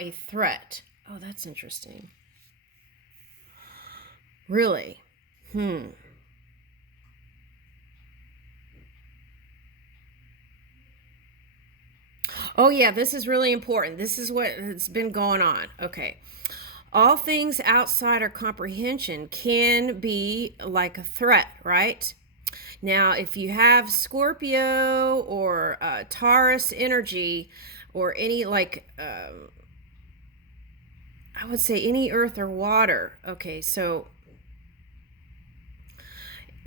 a threat. Oh, that's interesting. Really? Oh, yeah, this is really important. This is what has been going on. Okay. All things outside our comprehension can be like a threat, right? Now, if you have Scorpio or Taurus energy or any I would say any earth or water. Okay, so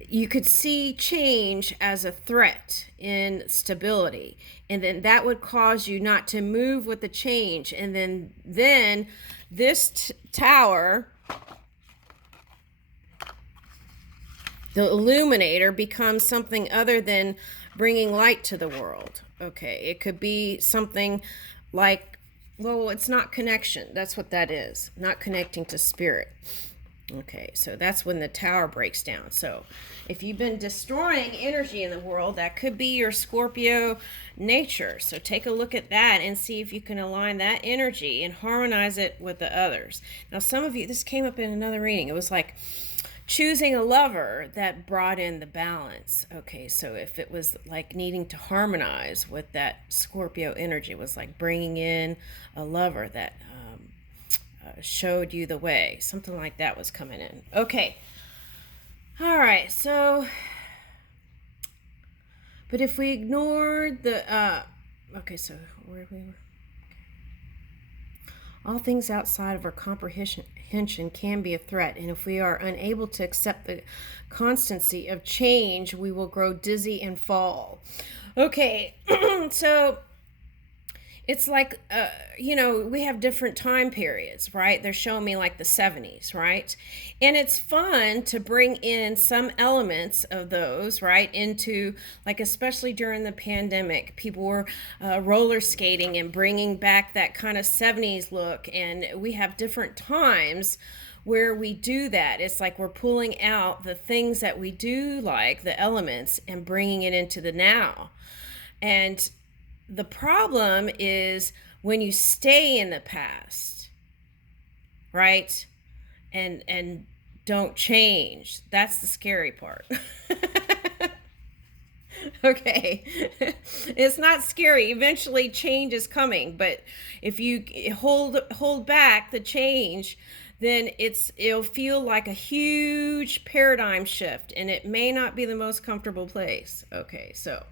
you could see change as a threat in stability, and then that would cause you not to move with the change, and then this tower, the illuminator, becomes something other than bringing light to the world. Okay, it could be something like, well, it's not connection. That's what that is, not connecting to spirit. Okay, so that's when the tower breaks down. So if you've been destroying energy in the world, that could be your Scorpio nature. So take a look at that and see if you can align that energy and harmonize it with the others. Now, some of you, this came up in another reading. It was like choosing a lover that brought in the balance. Okay, so if it was like needing to harmonize with that Scorpio energy, it was like bringing in a lover that showed you the way. Something like that was coming in. Okay. All right. So, but if we ignored the, okay, so where we were. All things outside of our comprehension can be a threat, and if we are unable to accept the constancy of change, we will grow dizzy and fall. Okay, so it's like, we have different time periods, right? They're showing me like the 70s, right? And it's fun to bring in some elements of those, right, into, like, especially during the pandemic, people were roller skating and bringing back that kind of 70s look. And we have different times where we do that. It's like we're pulling out the things that we do like, the elements, and bringing it into the now. And the problem is when you stay in the past, right? And don't change. That's the scary part. Okay. It's not scary. Eventually change is coming, but if you hold back the change, then it'll feel like a huge paradigm shift, and it may not be the most comfortable place. Okay, so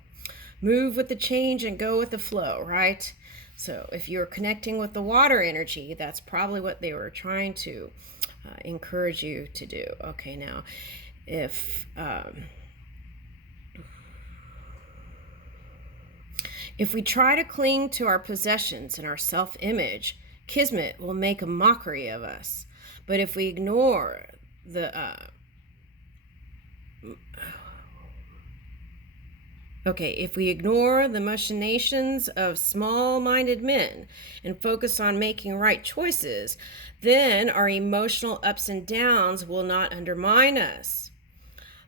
move with the change and go with the flow, right? So if you're connecting with the water energy, that's probably what they were trying to encourage you to do. Okay, now if we try to cling to our possessions and our self-image, Kismet will make a mockery of us. But if we ignore the if we ignore the machinations of small-minded men and focus on making right choices, then our emotional ups and downs will not undermine us.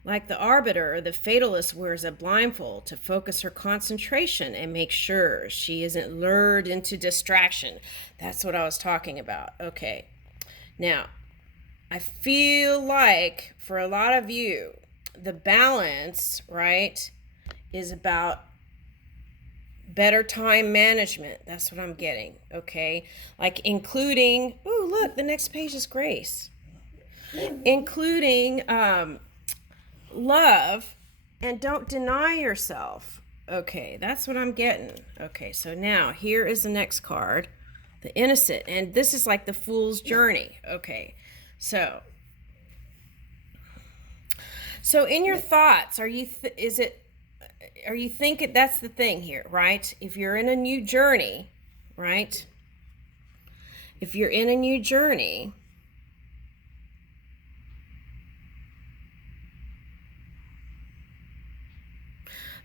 Like the arbiter, the fatalist wears a blindfold to focus her concentration and make sure she isn't lured into distraction. That's what I was talking about. Okay. Now, I feel like for a lot of you, the balance, right, is about better time management. That's what I'm getting. Okay. Like including, oh, look, the next page is grace. Including love, and don't deny yourself. Okay, that's what I'm getting. Okay, so now here is the next card, the innocent, and this is like the fool's journey. Okay, so in your thoughts, are you thinking, that's the thing here, right? If you're in a new journey, right? If you're in a new journey,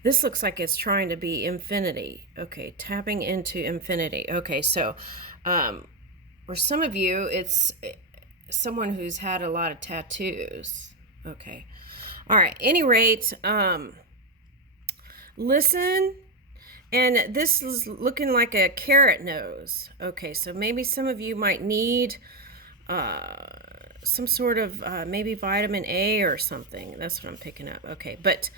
this looks like it's trying to be infinity. Okay, tapping into infinity. Okay, so for some of you, it's someone who's had a lot of tattoos. Okay. All right. Any rate, listen And this is looking like a carrot nose. Okay, so maybe some of you might need some sort of maybe vitamin A or something. That's what I'm picking up. Okay, but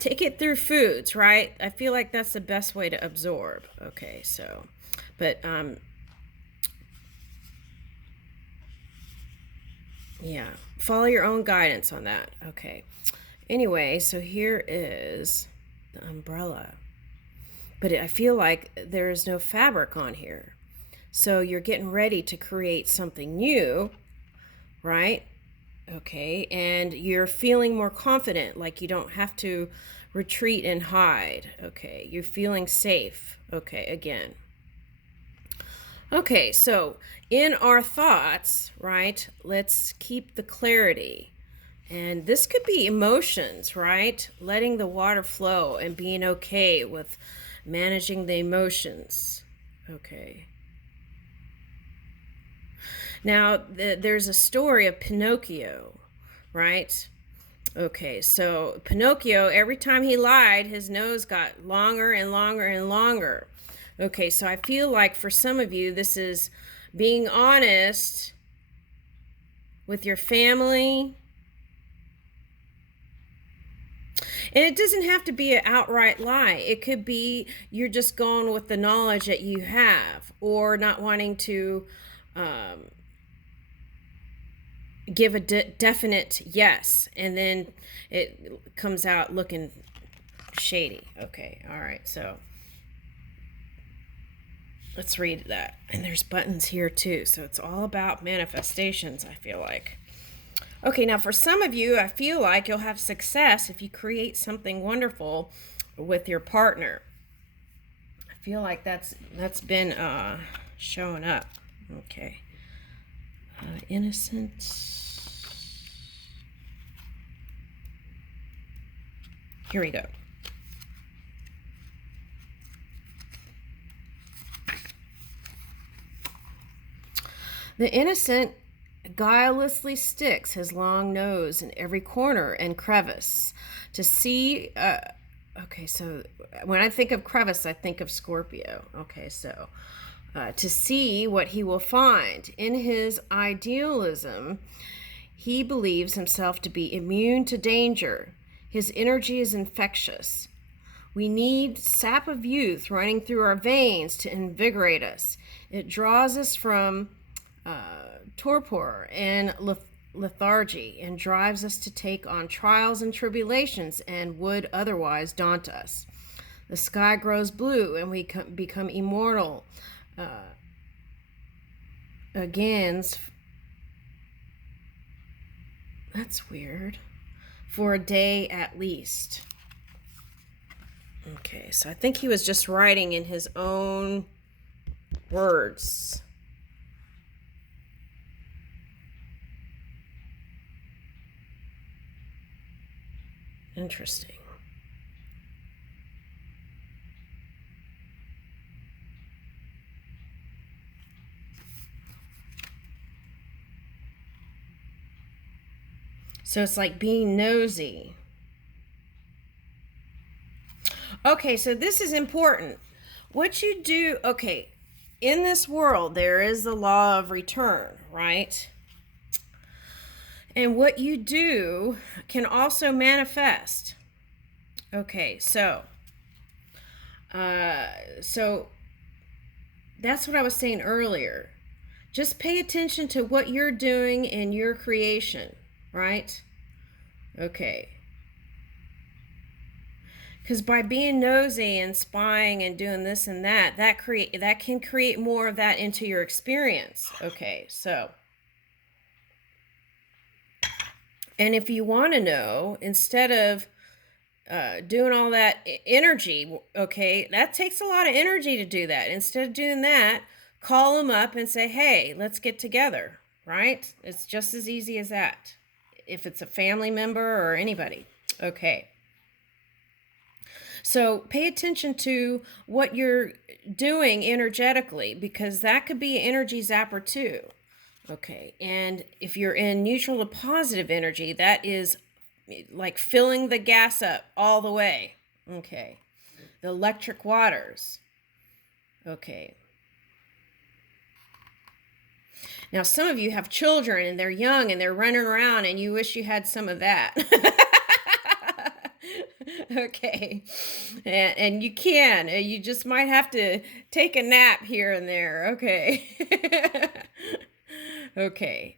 take it through foods, right? I feel like that's the best way to absorb. Okay, so, but yeah, follow your own guidance on that. Okay. Anyway, so here is the umbrella. But I feel like there's no fabric on here. So you're getting ready to create something new, right? Okay, and you're feeling more confident, like you don't have to retreat and hide. Okay, you're feeling safe. Okay, again. Okay, so in our thoughts, right, let's keep the clarity. And this could be emotions, right? Letting the water flow and being okay with managing the emotions. Okay. Now, there's a story of Pinocchio, right? Okay, so Pinocchio, every time he lied, his nose got longer and longer and longer. Okay, so I feel like for some of you, this is being honest with your family. And it doesn't have to be an outright lie. It could be you're just going with the knowledge that you have, or not wanting to give a definite yes, and then it comes out looking shady. Okay, all right, so let's read that. And there's buttons here too, so it's all about manifestations, I feel like. Okay, now for some of you, I feel like you'll have success if you create something wonderful with your partner. I feel like that's been showing up. Okay. Innocence. Here we go. The innocent guilelessly sticks his long nose in every corner and crevice to see. Okay, so when I think of crevice, I think of Scorpio. Okay, so to see what he will find. In his idealism, he believes himself to be immune to danger. His energy is infectious. We need sap of youth running through our veins to invigorate us. It draws us from torpor and lethargy and drives us to take on trials and tribulations and would otherwise daunt us. The sky grows blue and we become immortal. Again, that's weird. For a day at least. Okay, so I think he was just writing in his own words. Interesting. So it's like being nosy. Okay, so this is important. What you do, okay, in this world, there is the law of return, right? And what you do can also manifest. Okay, so that's what I was saying earlier. Just pay attention to what you're doing in your creation, right? Okay. Because by being nosy and spying and doing this and that can create more of that into your experience. Okay, so. And if you want to know, instead of doing all that energy, okay, that takes a lot of energy to do that. Instead of doing that, call them up and say, hey, let's get together, right? It's just as easy as that. If it's a family member or anybody. Okay. So pay attention to what you're doing energetically, because that could be an energy zapper too. Okay, and if you're in neutral to positive energy, that is like filling the gas up all the way. Okay, the electric waters. Okay. Now, some of you have children and they're young and they're running around and you wish you had some of that. Okay. And you can. You just might have to take a nap here and there. Okay. Okay.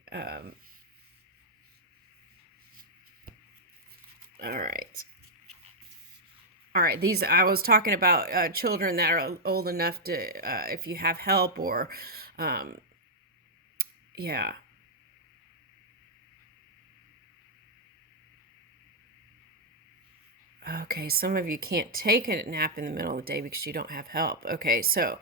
All right. All right. These, I was talking about children that are old enough to, if you have help or, yeah. Okay, some of you can't take a nap in the middle of the day because you don't have help. Okay, so,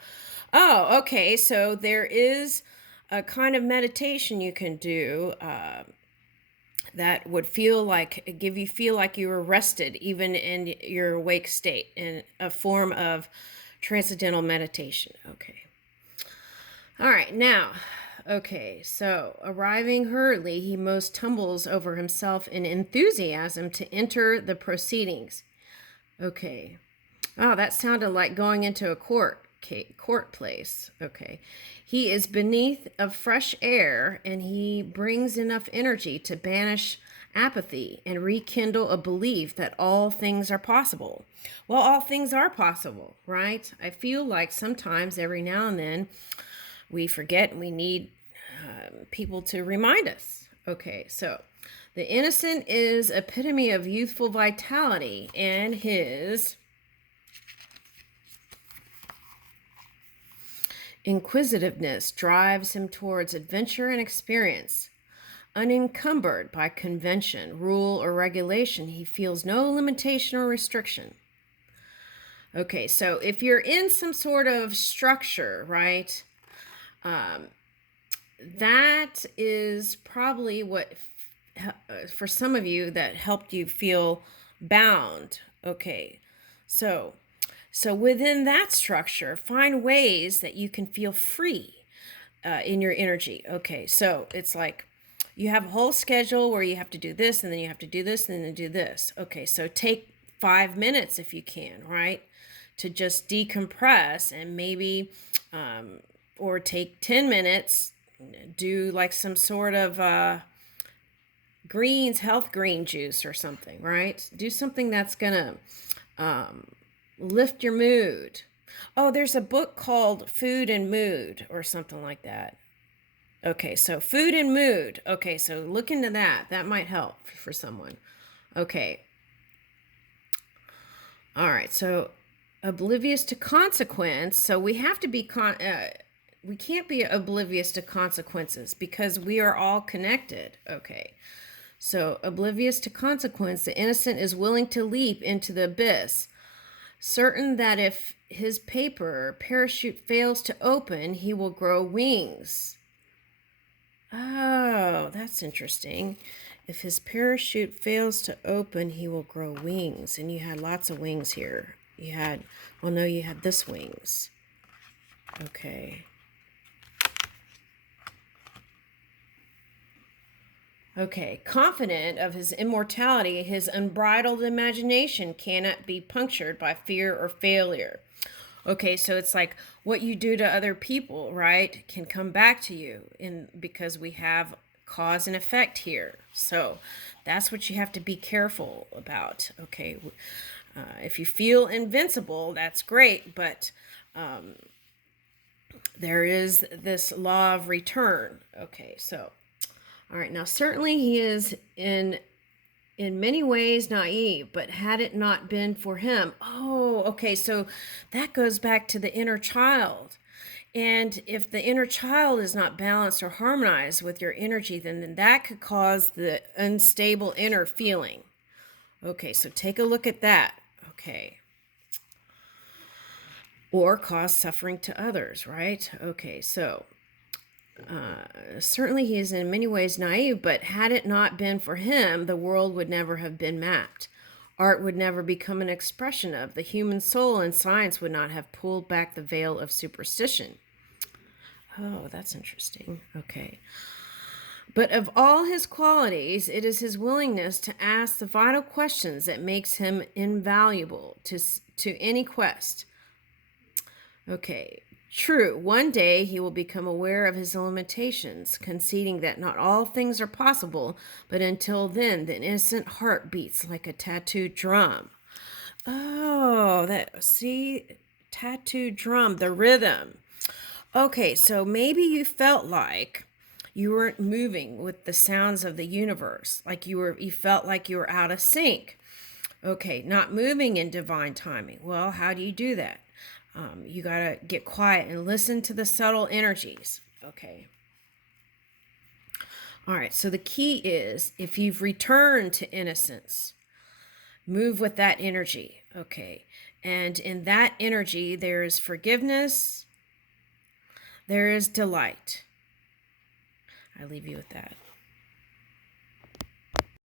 oh, okay, so there is a kind of meditation you can do that would feel like you were rested even in your awake state, in a form of transcendental meditation. Okay. All right, now, okay, so arriving hurriedly, he most tumbles over himself in enthusiasm to enter the proceedings. Okay. Oh, that sounded like going into a court place. Okay. He is beneath of fresh air, and he brings enough energy to banish apathy and rekindle a belief that all things are possible. Well, all things are possible, right? I feel like sometimes, every now and then, we forget and we need people to remind us. Okay, so the innocent is epitome of youthful vitality, and his inquisitiveness drives him towards adventure and experience. Unencumbered by convention, rule, or regulation, he feels no limitation or restriction. Okay, so if you're in some sort of structure, right, that is probably what, for some of you, that helped you feel bound. Okay, so within that structure, find ways that you can feel free in your energy. Okay, so it's like you have a whole schedule where you have to do this, and then you have to do this, and then do this. Okay, so take 5 minutes if you can, right, to just decompress, and maybe, or take 10 minutes, do like some sort of health green juice or something, right? Do something that's gonna lift your mood. Oh, there's a book called Food and Mood or something like that. Okay, so Food and Mood. Okay, so look into that. That might help for someone. Okay. All right, so oblivious to consequence. So we have to be we can't be oblivious to consequences because we are all connected. Okay. So oblivious to consequence, the innocent is willing to leap into the abyss, certain that if his parachute fails to open, he will grow wings. Oh, that's interesting. If his parachute fails to open, he will grow wings. And you had lots of wings here. You had this wings. Okay. Okay, confident of his immortality, his unbridled imagination cannot be punctured by fear or failure. Okay, so it's like what you do to other people, right, can come back to you, because we have cause and effect here. So that's what you have to be careful about. Okay, if you feel invincible, that's great, but there is this law of return. Okay, so. All right, now certainly he is in many ways naive, but had it not been for him, okay, so that goes back to the inner child. And if the inner child is not balanced or harmonized with your energy, then that could cause the unstable inner feeling. Okay, so take a look at that. Okay. Or cause suffering to others, right? Okay, so certainly he is in many ways naive, but had it not been for him, the world would never have been mapped. Art would never become an expression of the human soul, and science would not have pulled back the veil of superstition. Oh, that's interesting. Okay. But of all his qualities, it is his willingness to ask the vital questions that makes him invaluable to any quest. Okay. True, one day he will become aware of his limitations, conceding that not all things are possible, but until then, the innocent heart beats like a tattooed drum. Oh, tattooed drum, the rhythm. Okay, so maybe you felt like you weren't moving with the sounds of the universe, like you felt like you were out of sync. Okay, not moving in divine timing. Well, how do you do that? You got to get quiet and listen to the subtle energies. Okay. All right, so the key is if you've returned to innocence, move with that energy. Okay. And in that energy, there is forgiveness, there is delight. I leave you with that.